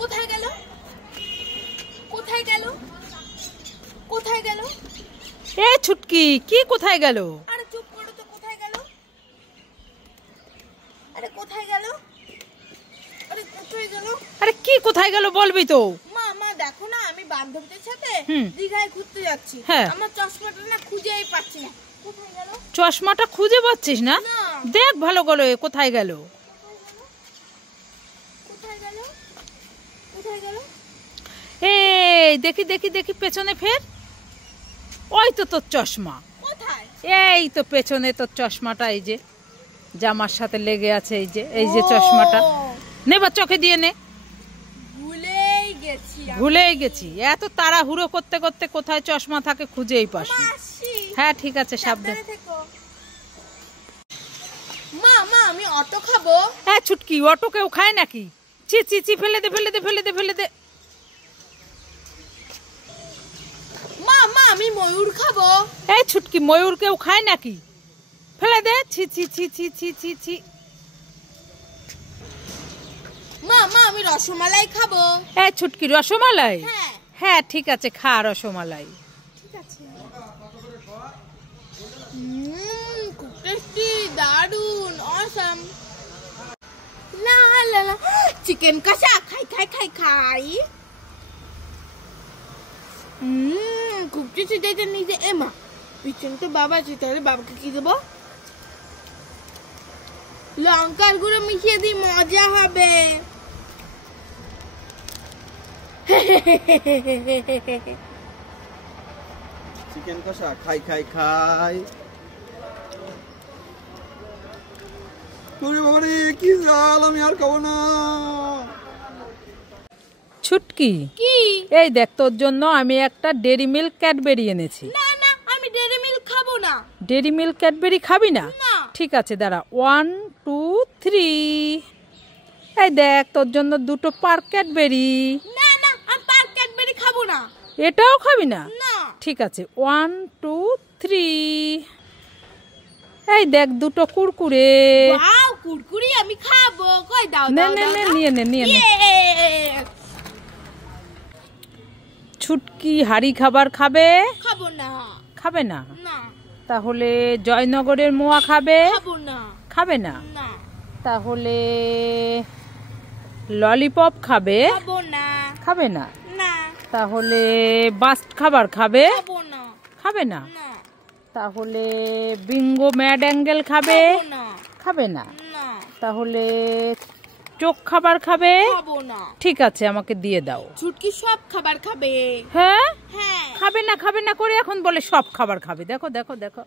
কোথায় গেল? কোথায় গেল? কোথায় গেল? এ ছুটকি, কি কোথায় গেল? আরে চুপ করো তো, কোথায় গেল? আরে কোথায় গেল? আরে কোথায় গেল? আরে কি কোথায় গেল বলবি তো? মা মা দেখো না, আমি বান্ধবীদের সাথে দীঘায় ঘুরতে যাচ্ছি। আমার চশমাটা না খুঁজেই পাচ্ছি না। কোথায় গেল? চশমাটা খুঁজে পাচ্ছিস না? দেখ ভালো করে কোথায় গেল। কোথায় গেল? কোথায় গেল? এই দেখি দেখি দেখি, পেছনে ফের। ওই তো তোর চশমা। কোথায়? এই তো পেছনে তোর চশমাটা, এই যে জামার সাথে লেগে আছে, এই যে এই যে চশমাটা। নে বা চোখে দিয়ে নে। ভুলেই গেছি। ভুলেই গেছি? এত তাড়াহুড়ো করতে করতে কোথায় চশমা থাকে খুঁজেই পাস না। হ্যাঁ ঠিক আছে, সাবধানে থেকো। মা মা আমি অটো খাবো। হ্যাঁ ছুটকি, অটো কেউ খায় নাকি? চি চি চি, ফেলে দে ফেলে দে ফেলে দে ফেলে দে। মা মা আমি ময়ূর খাবো। এই ছুটকি, ময়ূর কেউ খায় নাকি? ফেলে দে। ছি ছি ছি ছি ছি ছি ছি। মা মা আমি রসমালাই খাবো। এই ছুটকি, রসমালাই? হ্যাঁ হ্যাঁ ঠিক আছে, খা রসমালাই। ঠিক আছে। খুব টেস্টি, দারুন, অসাম। লা লা লা, চিকেন কষা খাই খাই খাই খাই। খুব টেস্টি দিতে নিজে। এ মা, পিছনে তো বাবা আছে, তাহলে বাবাকে কি দেবো? লঙ্কার গুঁড়ো মিশিয়ে দিই, মজা হবে। চিকেন কষা খাই খাই খাই। ওরে বাবা রে, কি জাল, আমি আর খাবো না। ছুটকি, কি? এই দেখ, তোর জন্য আমি একটা ডেরি মিল্ক ক্যাডবেরি এনেছি। না না, আমি ডেরি মিল্ক খাবো না। ডেরি মিল্ক ক্যাডবেরি খাবি না? না। ঠিক আছে দাঁড়া, 1 2 3। এই দেখ, তোর জন্য দুটো পার্ক ক্যাডবেরি। না না, আমি পার্ক ক্যাডবেরি খাবো না। এটাও খাবি না? না। ঠিক আছে, 1 2 3। এই দেখ, দুটো কুরকুরে। ওয়াও, কুরকুরি আমি খাবো। কই দাও নে দাও নে দাও। নে, নিয়ে নে নিয়ে নে। ছুটকি, হাড়ি খাবার খাবে? খাবো না। খাবে না? না। তাহলে জয়নগরের মোয়া খাবে? খাবো না। খাবে না? না। তাহলে ললিপপ খাবে? খাবো না। খাবে না? না। তাহলে বাস্ট খাবার খাবে? খাবো না। খাবে না? না। তাহলে বিঙ্গো ম্যাড অ্যাঙ্গেল খাবে? খাবো না। খাবে না? না। তাহলে চোখ খাবার খাবে? খাবো না। ঠিক আছে, আমাকে দিয়ে দাও। ছুটকি সব খাবার খাবে। হ্যাঁ? হ্যাঁ। খাবে না খাবে না করে এখন বলে সব খাবার খাবে। দেখো দেখো দেখো।